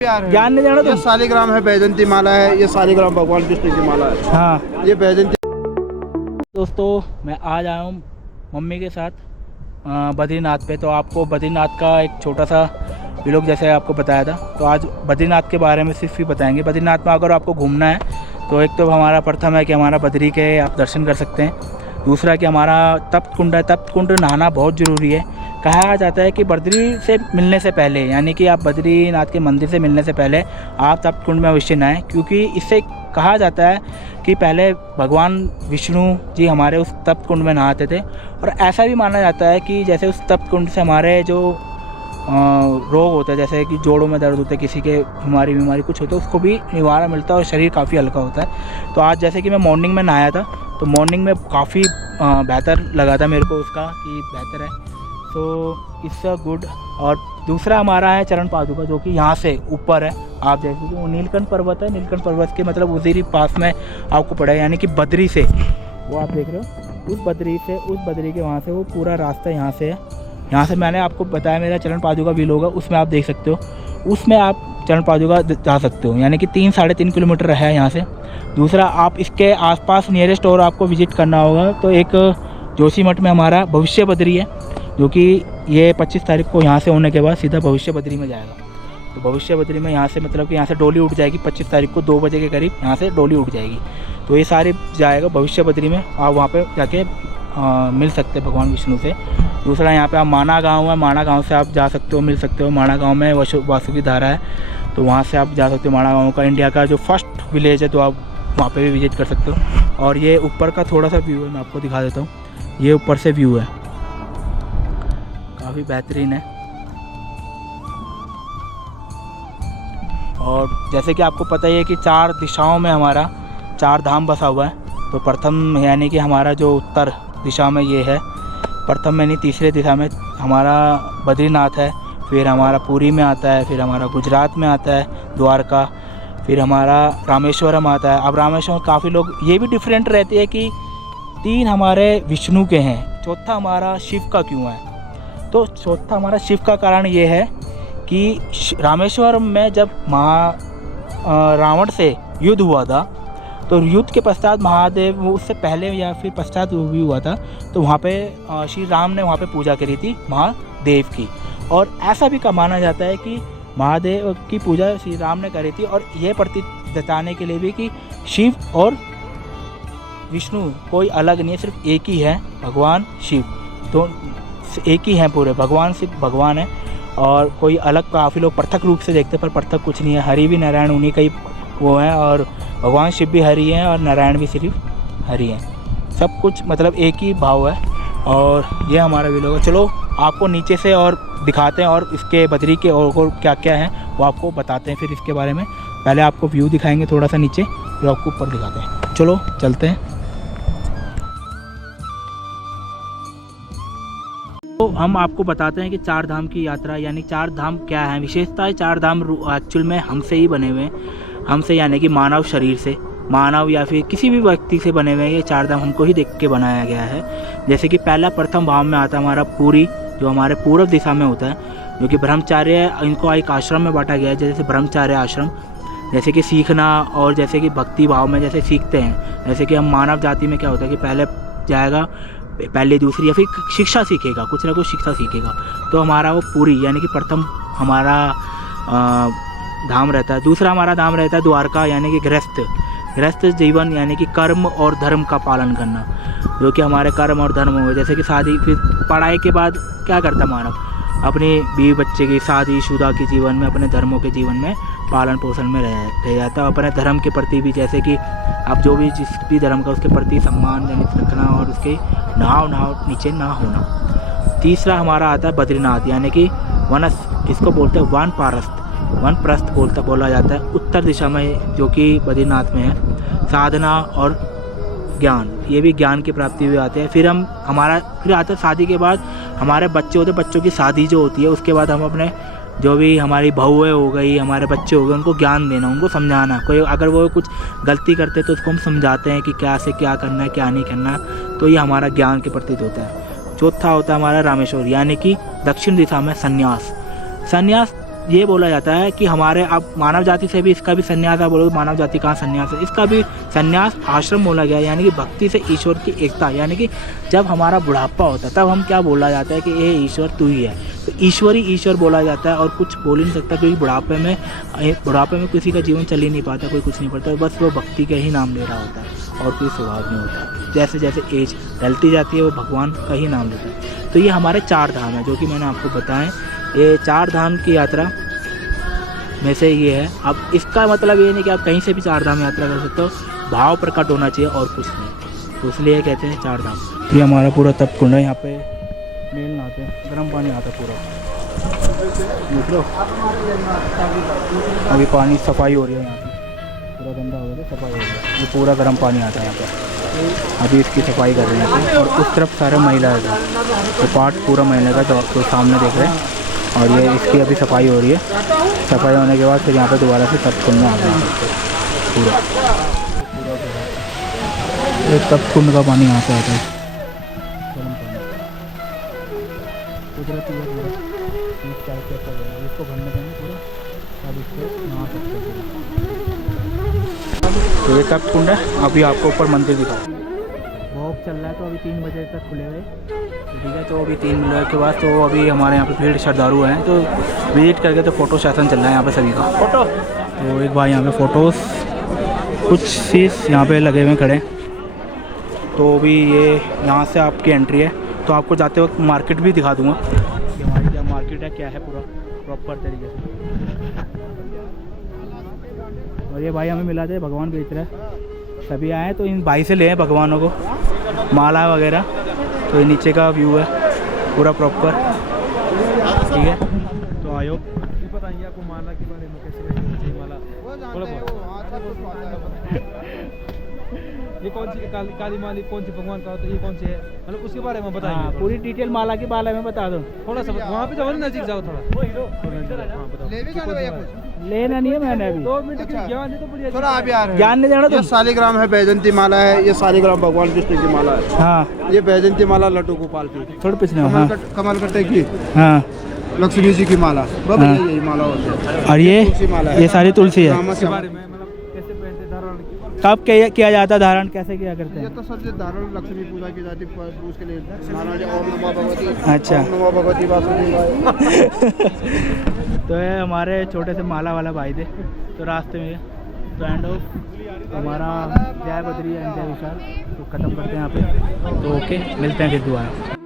ज्ञान नहीं देना ये शालिग्राम है, बैजंती माला है, ये शालिग्राम भगवान कृष्ण की माला है। हाँ ये बैजंती। दोस्तों, मैं आज आया हूँ मम्मी के साथ बद्रीनाथ पे। तो आपको बद्रीनाथ का एक छोटा सा व्लॉग जैसे आपको बताया था, तो आज बद्रीनाथ के बारे में सिर्फ ही बताएंगे। बद्रीनाथ में अगर आपको घूमना है तो एक तो हमारा प्रथम है कि हमारा बद्री के आप दर्शन कर सकते हैं। दूसरा कि हमारा तप्त कुंड है। तप्त कुंड नहाना बहुत ज़रूरी है। कहा जाता है कि बद्री से मिलने से पहले, यानी कि आप बद्रीनाथ के मंदिर से मिलने से पहले आप तप्त कुंड में अवश्य नहाएं, क्योंकि इससे कहा जाता है कि पहले भगवान विष्णु जी हमारे उस तप्त कुंड में नहाते थे। और ऐसा भी माना जाता है कि जैसे उस तप्त कुंड से हमारे जो रोग होते हैं, जैसे कि जोड़ों में दर्द होते हैं, किसी के बीमारी कुछ होता है, उसको भी निवारण मिलता है और शरीर काफ़ी हल्का होता है। तो आज जैसे कि मैं मॉर्निंग में नहाया था, तो मॉर्निंग में काफ़ी बेहतर लगा था मेरे को उसका, कि बेहतर है। तो इट्स अ गुड। और दूसरा हमारा है चरण पादुका, जो कि यहाँ से ऊपर है। आप देख लीजिए, वो नीलकंठ पर्वत है। नीलकंठ पर्वत के मतलब उसी पास में आपको पड़ा है, यानी कि बद्री से, वो आप देख रहे हो, उस बद्री के वहाँ से वो पूरा रास्ता यहाँ से है। यहाँ से मैंने आपको बताया मेरा चरण पादुका व्हील होगा, उसमें आप देख सकते हो, उसमें आप चरण पादुका जा सकते हो, यानी कि 3-3.5 किलोमीटर है यहाँ से। दूसरा, आप इसके आसपास नियरेस्ट और आपको विजिट करना होगा तो एक जोशीमठ में हमारा भविष्य बद्री है, जो कि ये 25 तारीख को यहाँ से होने के बाद सीधा भविष्य बद्री में जाएगा। तो भविष्य बद्री में यहाँ से मतलब कि यहाँ से डोली उठ जाएगी 25 तारीख को 2 बजे के करीब, यहाँ से डोली उठ जाएगी। तो ये सारे जाएगा भविष्य बद्री में। आप वहाँ पे जाके मिल सकते हैं भगवान विष्णु से। दूसरा, यहाँ पे आप माना गांव है, माना गांव से आप जा सकते हो, मिल सकते हो। माना गांव में वासुकी धारा है, तो वहाँ से आप जा सकते हो। माना गांव का इंडिया का जो फर्स्ट विलेज है, तो आप वहाँ पे भी विजिट कर सकते हो। और ये ऊपर का थोड़ा सा व्यू है, मैं आपको दिखा देता हूँ। ये ऊपर से व्यू है, काफ़ी बेहतरीन है। और जैसे कि आपको पता ही है कि 4 दिशाओं में हमारा 4 धाम बसा हुआ है। तो प्रथम यानी कि हमारा जो उत्तर दिशा में ये है, प्रथम यानी तीसरे दिशा में हमारा बद्रीनाथ है। फिर हमारा पुरी में आता है, फिर हमारा गुजरात में आता है द्वारका, फिर हमारा रामेश्वरम आता है। अब रामेश्वरम काफ़ी लोग ये भी डिफरेंट रहते हैं कि 3 हमारे विष्णु के हैं, चौथा हमारा शिव का क्यों है। तो चौथा हमारा शिव का कारण ये है कि रामेश्वरम में जब रावण से युद्ध हुआ था, तो युद्ध के पश्चात महादेव, वो उससे पहले या फिर पश्चात वो भी हुआ था, तो वहाँ पे श्री राम ने वहाँ पे पूजा करी थी महादेव की। और ऐसा भी माना जाता है कि महादेव की पूजा श्री राम ने करी थी, और यह प्रतीक जताने के लिए भी कि शिव और विष्णु कोई अलग नहीं है, सिर्फ एक ही है भगवान शिव। तो एक ही हैं पूरे, भगवान सिर्फ भगवान है, और कोई अलग काफ़ी लोग पृथक रूप से देखते, पर पृथक कुछ नहीं है। हरि भी नारायण उन्हीं का ही वो है, और भगवान शिव भी हरि हैं, और नारायण भी सिर्फ हरि हैं। सब कुछ मतलब एक ही भाव है। और ये हमारा व्लॉग है। चलो आपको नीचे से और दिखाते हैं, और इसके बद्री के और क्या क्या है वो आपको बताते हैं फिर इसके बारे में। पहले आपको व्यू दिखाएंगे थोड़ा सा नीचे, फिर आपको ऊपर दिखाते हैं। चलो चलते हैं। तो हम आपको बताते हैं कि 4 धाम की यात्रा, यानी 4 धाम क्या है, विशेषता है। 4 धाम एक्चुअल में हमसे ही बने हुए हैं, हमसे यानी कि मानव शरीर से, मानव या फिर किसी भी व्यक्ति से बने हुए हैं। ये 4 धाम हमको ही देख के बनाया गया है। जैसे कि पहला प्रथम भाव में आता है हमारा पुरी, जो हमारे पूर्व दिशा में होता है, जो कि ब्रह्मचार्य, इनको एक आश्रम में बांटा गया है, जैसे ब्रह्मचार्य आश्रम। जैसे कि सीखना, और जैसे कि भक्ति भाव में जैसे सीखते हैं, जैसे कि हम मानव जाति में क्या होता है कि पहले जाएगा, पहले दूसरी या फिर शिक्षा सीखेगा, कुछ ना कुछ शिक्षा सीखेगा। तो हमारा वो पूरी यानी कि प्रथम हमारा धाम रहता है। दूसरा हमारा धाम रहता है द्वारका, यानी कि गृहस्थ जीवन, यानी कि कर्म और धर्म का पालन करना, जो कि हमारे कर्म और धर्म हो। जैसे कि शादी, फिर पढ़ाई के बाद क्या करता मानव, अपने बीवी बच्चे की शादी शुदा के जीवन में, अपने धर्मों के जीवन में पालन पोषण में रह जाता है। अपने धर्म के प्रति भी, जैसे कि आप जो भी जिस भी धर्म का उसके प्रति सम्मान जनित रखना, और उसके नाव नीचे ना होना। तीसरा हमारा आता है बद्रीनाथ, यानी कि वनस, इसको बोलते हैं वनप्रस्थ बोला जाता है, उत्तर दिशा में, जो कि बद्रीनाथ में है। साधना और ज्ञान, ये भी ज्ञान की प्राप्ति हुई आते हैं। फिर आता है शादी के बाद हमारे बच्चे होते हैं, बच्चों की शादी जो होती है, उसके बाद हम अपने जो भी हमारी बहुएँ हो गई, हमारे बच्चे हो गए, उनको ज्ञान देना, उनको समझाना। कोई अगर वो कुछ गलती करते तो उसको हम समझाते हैं कि क्या से क्या करना है, क्या नहीं करना है। तो ये हमारा ज्ञान के प्रतीत होता है। चौथा होता है हमारा रामेश्वर, यानी कि दक्षिण दिशा में संन्यास। ये बोला जाता है कि हमारे अब मानव जाति से भी इसका भी संन्यास, आप बोलोगे मानव जाति कहाँ संन्यास है, इसका भी संन्यास आश्रम बोला गया, यानी कि भक्ति से ईश्वर की एकता। यानी कि जब हमारा बुढ़ापा होता है तब हम क्या बोला जाता है कि ये ईश्वर तू ही है, तो ईश्वर ही ईश्वर बोला जाता है और कुछ बोल ही नहीं सकता, क्योंकि बुढ़ापे में किसी का जीवन चल ही नहीं पाता, कोई कुछ नहीं पड़ता, बस वो भक्ति का ही नाम ले रहा होता है और कोई स्वभाव नहीं होता। जैसे जैसे एज ढलती जाती है वो भगवान का ही नाम लेता है। तो ये हमारे 4 धाम है जो कि मैंने आपको बताएं, ये 4 धाम की यात्रा में से ये है। अब इसका मतलब ये नहीं कि आप कहीं से भी 4 धाम यात्रा कर सकते हो, भाव प्रकट होना चाहिए और कुछ नहीं, तो इसलिए कहते हैं 4 धाम। ये हमारा पूरा तप कुंड है, यहाँ पे मेल नहाते हैं, गर्म पानी आता है पूरा, देख लो। अभी पानी सफाई हो रही है, यहाँ पे पूरा गंदा हो गया, सफाई हो गया, ये पूरा गर्म पानी आता है यहाँ पे, अभी इसकी सफाई कर रहे हैं। और उस तरफ सारे महिला है, तो पार्ट पूरा महिला का जो आपको सामने देख रहे हैं, और ये इसकी अभी सफाई हो रही है। सफाई होने के बाद फिर यहाँ पे दोबारा से तप कुंड में आ गया पूरा एक तप कुंड का पानी यहाँ से आता है, गर्म पानी कुदरती है पूरा, इसको भरने देंगे पूरा, अब इसको नहा सकते हैं। तो ये तप कुंड है। अभी आपको ऊपर मंदिर दिखा, वॉक चल रहा है, तो अभी 3 बजे तक खुले हुए, ठीक है। तो अभी 3 बजे के बाद तो अभी हमारे यहाँ पे भीड़ श्रद्धालु हैं, तो विजिट करके तो फ़ोटो सेशन चल रहा है यहाँ पे सभी का फ़ोटो। तो एक भाई यहाँ पे फ़ोटोज़ कुछ शीश यहाँ पे लगे हुए खड़े। तो अभी ये यहाँ से आपकी एंट्री है, तो आपको जाते वक्त मार्केट भी दिखा दूँगा कि हमारी क्या मार्केट है, क्या है पूरा प्रॉपर तरीके से। और ये भाई हमें मिला थे, भगवान बेच रहा है, सभी आए तो इन भाई से ले भगवानों को माला वगैरह। तो ये नीचे का व्यू है पूरा प्रॉपर, ठीक है। तो आयो बताइए आपको माला के बारे में, कैसे माला ये कौन सी काली माली कौन सी भगवान का होता है, ये कौन सी है, मतलब उसके बारे में बताइए। हाँ, पूरी डिटेल माला के बारे में बता दो थोड़ा सा, वहाँ पे जाओ, नजदीक जाओ थोड़ा। लेना नहीं है मैंने अभी, 2 मिनट की ज्ञान है तो बढ़िया। थोड़ा आप यार ज्ञान नहीं देना ये तुम। शालिग्राम है, बैजंती माला है, ये शालिग्राम भगवान कृष्ण की माला है। हाँ ये बैजंती माला लड्डू गोपाल की, थोड़ा पिछले, हाँ कमल कट्टे की, हाँ। लक्ष्मी जी की माला, बहुत हाँ। यही माला होती है। और तुलसी माला है, ये सारी तुलसी है। रामा इसके श्यामा। बारे में मतलब कैसे पहनते धारण की, कब किया जाता है धारण, कैसे किया करते ये हैं? तो सबसे धारण लक्ष्मी पूजा की जाती है, उसके लिए नारायण ओम नमो भगवती, अच्छा। ओम नमो भगवती वासुदेवाय। तो ये हमारे छोटे से माला वाला भाई थे, तो रास्ते में तो एंड ऑफ हमारा जय बद्री एंड जय विशाल तो ख़त्म करते हैं यहाँ पे। तो ओके, मिलते हैं फिर दोबारा।